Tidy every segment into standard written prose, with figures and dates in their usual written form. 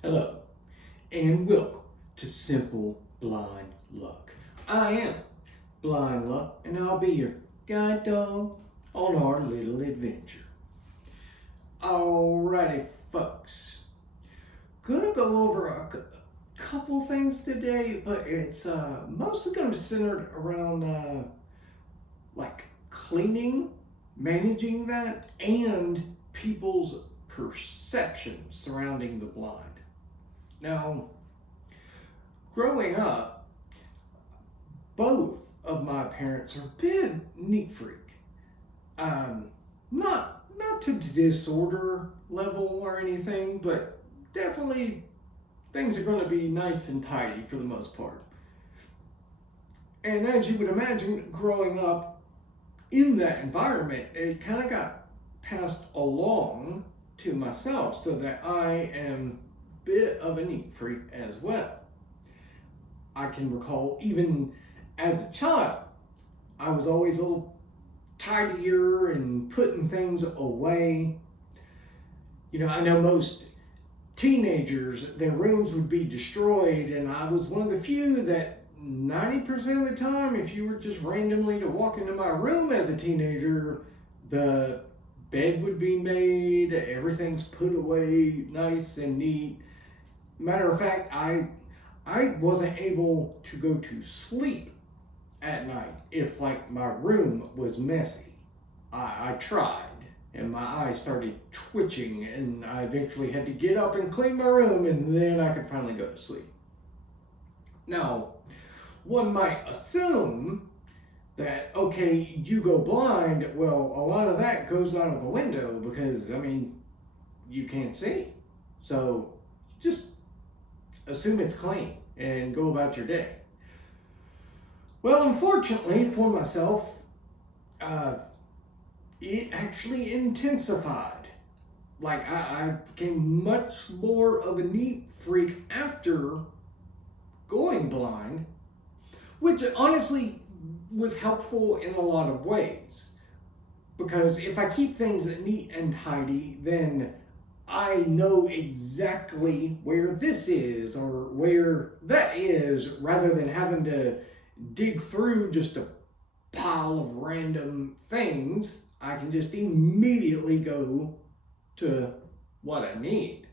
Hello, and welcome to Simple Blind Luck. I am Blind Luck, and I'll be your guide dog on our little adventure. Alrighty, folks. Gonna go over a couple things today, but it's mostly gonna be centered around like cleaning, managing that, and people's perceptions surrounding the blind. Now, growing up, both of my parents are a bit neat freak. Not to disorder level or anything, but definitely things are going to be nice and tidy for the most part. And as you would imagine, growing up in that environment, it kind of got passed along to myself, so that I am a bit of a neat freak as well. I can recall even as a child, I was always a little tidier and putting things away. You know, I know most teenagers, their rooms would be destroyed, and I was one of the few that 90% of the time, if you were just randomly to walk into my room as a teenager, the bed would be made, everything's put away nice and neat. Matter of fact, I wasn't able to go to sleep at night if like my room was messy. I tried, and my eyes started twitching, and I eventually had to get up and clean my room, and then I could finally go to sleep. Now, one might assume that, okay, you go blind, well, a lot of that goes out of the window because, I mean, you can't see. So just assume it's clean and go about your day. Well, unfortunately for myself, it actually intensified. Like, I became much more of a neat freak after going blind, which honestly was helpful in a lot of ways. Because if I keep things neat and tidy, then I know exactly where this is or where that is, rather than having to dig through just a pile of random things. I can just immediately go to what I need.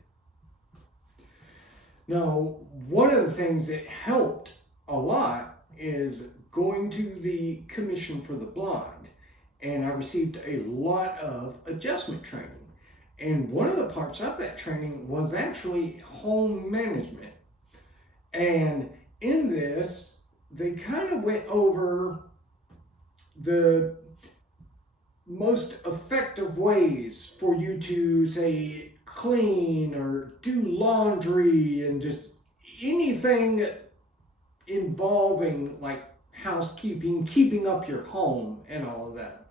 Now, one of the things that helped a lot is going to the Commission for the Blind, and I received a lot of adjustment training. And one of the parts of that training was actually home management. And in this, they kind of went over the most effective ways for you to, say, clean or do laundry and just anything involving like housekeeping, keeping up your home, and all of that.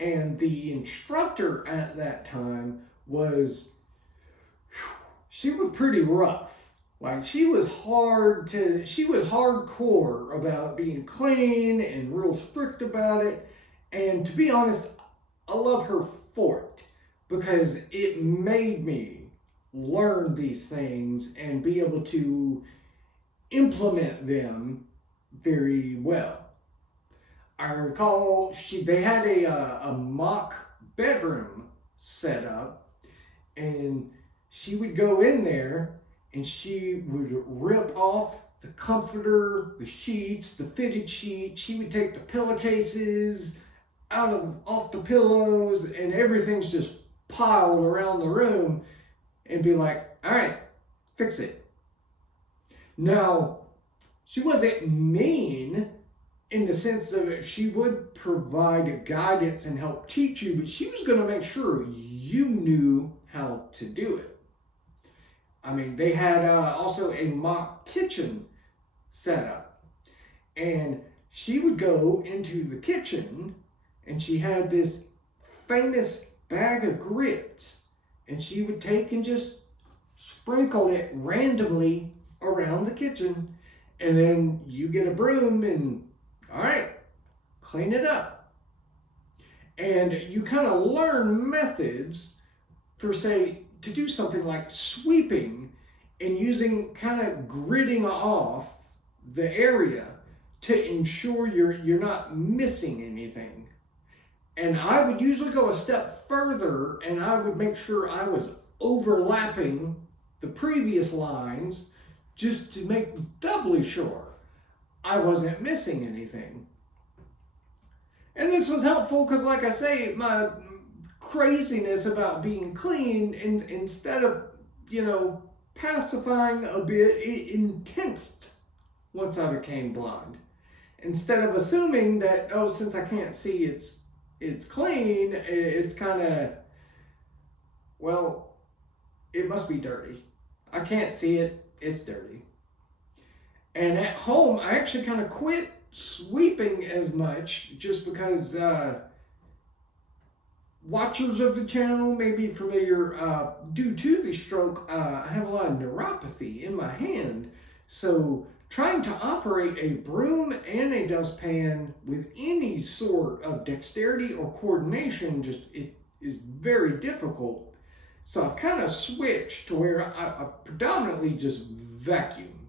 And the instructor at that time she was pretty rough. Like, she was hardcore about being clean and real strict about it. And to be honest, I love her for it, because it made me learn these things and be able to implement them very well. I recall they had a mock bedroom set up, and she would go in there and she would rip off the comforter, the sheets, the fitted sheet. She would take the pillowcases off the pillows, and everything's just piled around the room, and be like, all right, fix it. Now, she wasn't mean in the sense of she would provide guidance and help teach you, but she was going to make sure you knew how to do it. I mean, they had also a mock kitchen set up, and she would go into the kitchen, and she had this famous bag of grits, and she would take and just sprinkle it randomly around the kitchen, and then you get a broom and, all right, clean it up. And you kind of learn methods for, say, to do something like sweeping and using kind of gridding off the area to ensure you're not missing anything. And I would usually go a step further and I would make sure I was overlapping the previous lines just to make doubly sure I wasn't missing anything. And this was helpful because, like I say, my craziness about being clean, instead of, pacifying a bit, it intensed once I became blind. Instead of assuming that, oh, since I can't see it's clean, it's kind of, well, it must be dirty. I can't see it, it's dirty. And at home, I actually kind of quit sweeping as much just because watchers of the channel may be familiar. Due to the stroke, I have a lot of neuropathy in my hand. So trying to operate a broom and a dustpan with any sort of dexterity or coordination it is very difficult. So I've kind of switched to where I predominantly just vacuum.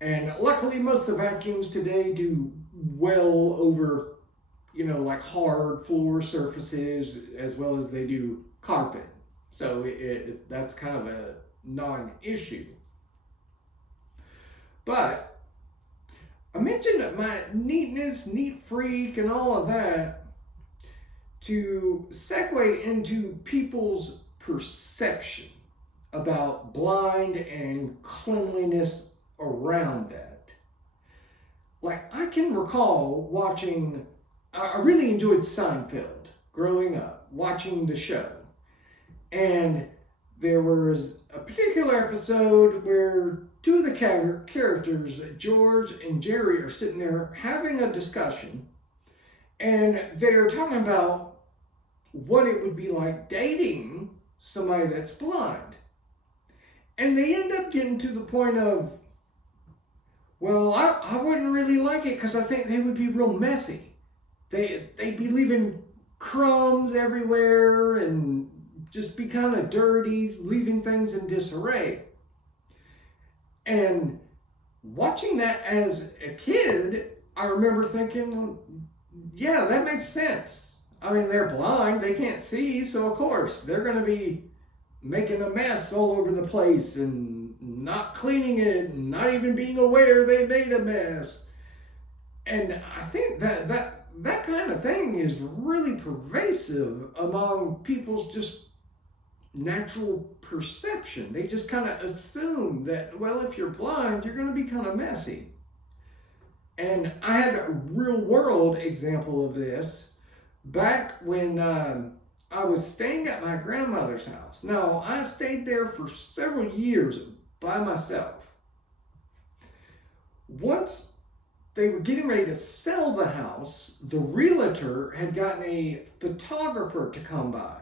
And luckily most of the vacuums today do well over, like hard floor surfaces as well as they do carpet. So that's kind of a non-issue. But I mentioned my neatness, neat freak, and all of that to segue into people's perception about blind and cleanliness around that. Like, I can recall watching, I really enjoyed Seinfeld growing up, watching the show. And there was a particular episode where two of the characters, George and Jerry, are sitting there having a discussion. And they're talking about what it would be like dating somebody that's blind. And they end up getting to the point of, well, I wouldn't really like it because I think they would be real messy. They'd be leaving crumbs everywhere and just be kind of dirty, leaving things in disarray. And watching that as a kid, I remember thinking, yeah, that makes sense. I mean, they're blind, they can't see, so of course they're going to be making a mess all over the place and not cleaning it and not even being aware they made a mess. And I think that kind of thing is really pervasive among people's just natural perception. They just kind of assume that, well, if you're blind, you're going to be kind of messy. And I had a real world example of this back when I was staying at my grandmother's house. Now, I stayed there for several years by myself. Once they were getting ready to sell the house, the realtor had gotten a photographer to come by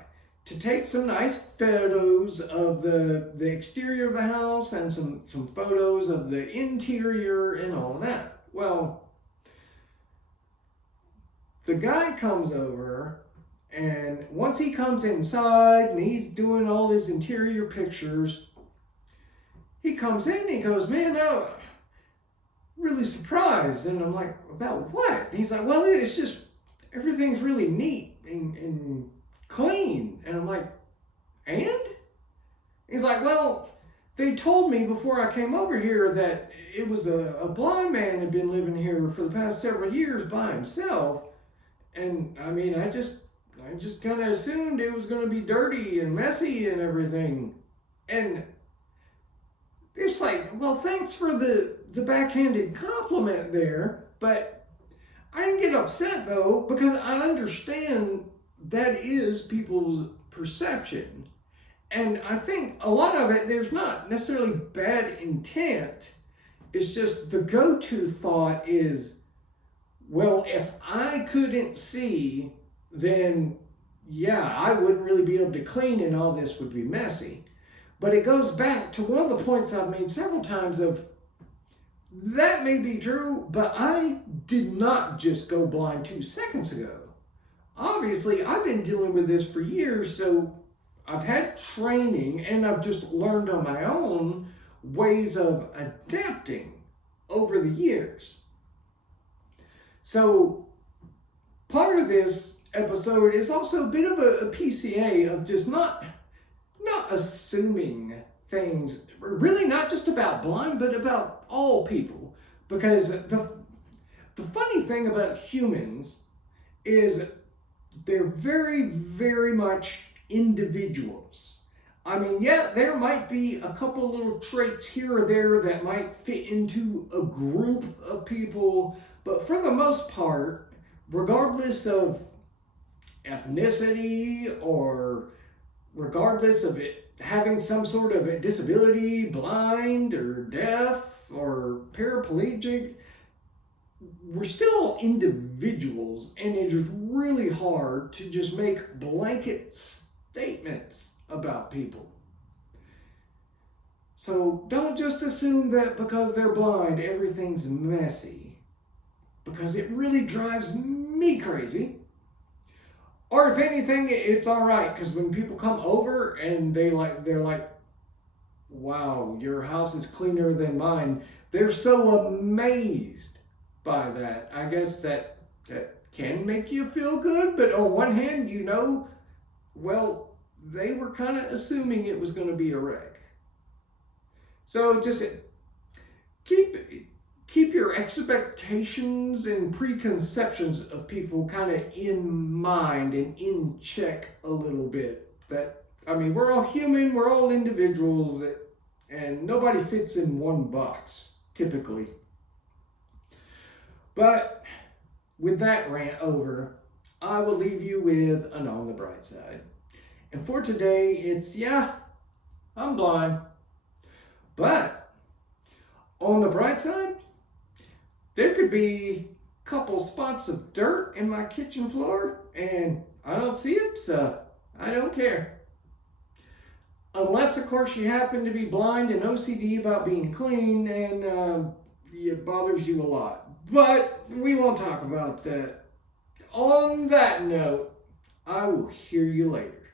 to take some nice photos of the exterior of the house and some photos of the interior and all that. Well, the guy comes over, and once he comes inside and he's doing all his interior pictures, he comes in and he goes, man, I'm really surprised. And I'm like, about what? And he's like, well, it's just, everything's really neat and clean. And I'm like, and? He's like, well, they told me before I came over here that it was a blind man had been living here for the past several years by himself. And I mean, I just kind of assumed it was going to be dirty and messy and everything. And it's like, well, thanks for the backhanded compliment there, but I didn't get upset though, because I understand that is people's perception. And I think a lot of it, there's not necessarily bad intent. It's just the go-to thought is, well, if I couldn't see, then yeah, I wouldn't really be able to clean and all this would be messy. But it goes back to one of the points I've made several times of, that may be true, but I did not just go blind 2 seconds ago. Obviously, I've been dealing with this for years, so I've had training and I've just learned on my own ways of adapting over the years. So part of this episode is also a bit of a PCA of just not assuming things, really not just about blind, but about all people. Because the funny thing about humans is they're very, very much individuals. I mean, yeah, there might be a couple little traits here or there that might fit into a group of people, but for the most part, regardless of ethnicity or regardless of it having some sort of a disability, blind or deaf or paraplegic, we're still individuals, and it is really hard to just make blanket statements about people. So don't just assume that because they're blind, everything's messy, because it really drives me crazy. Or if anything, it's all right, because when people come over and they're like, wow, your house is cleaner than mine, they're so amazed by that. I guess that can make you feel good, but on one hand, well, they were kind of assuming it was going to be a wreck. So just keep your expectations and preconceptions of people kind of in mind and in check a little bit. We're all human, we're all individuals, and nobody fits in one box, typically. But with that rant over, I will leave you with an on the bright side. And for today, it's, I'm blind. But on the bright side, there could be a couple spots of dirt in my kitchen floor, and I don't see it, so I don't care. Unless, of course, you happen to be blind and OCD about being clean, and it bothers you a lot. But we won't talk about that. On that note, I will hear you later.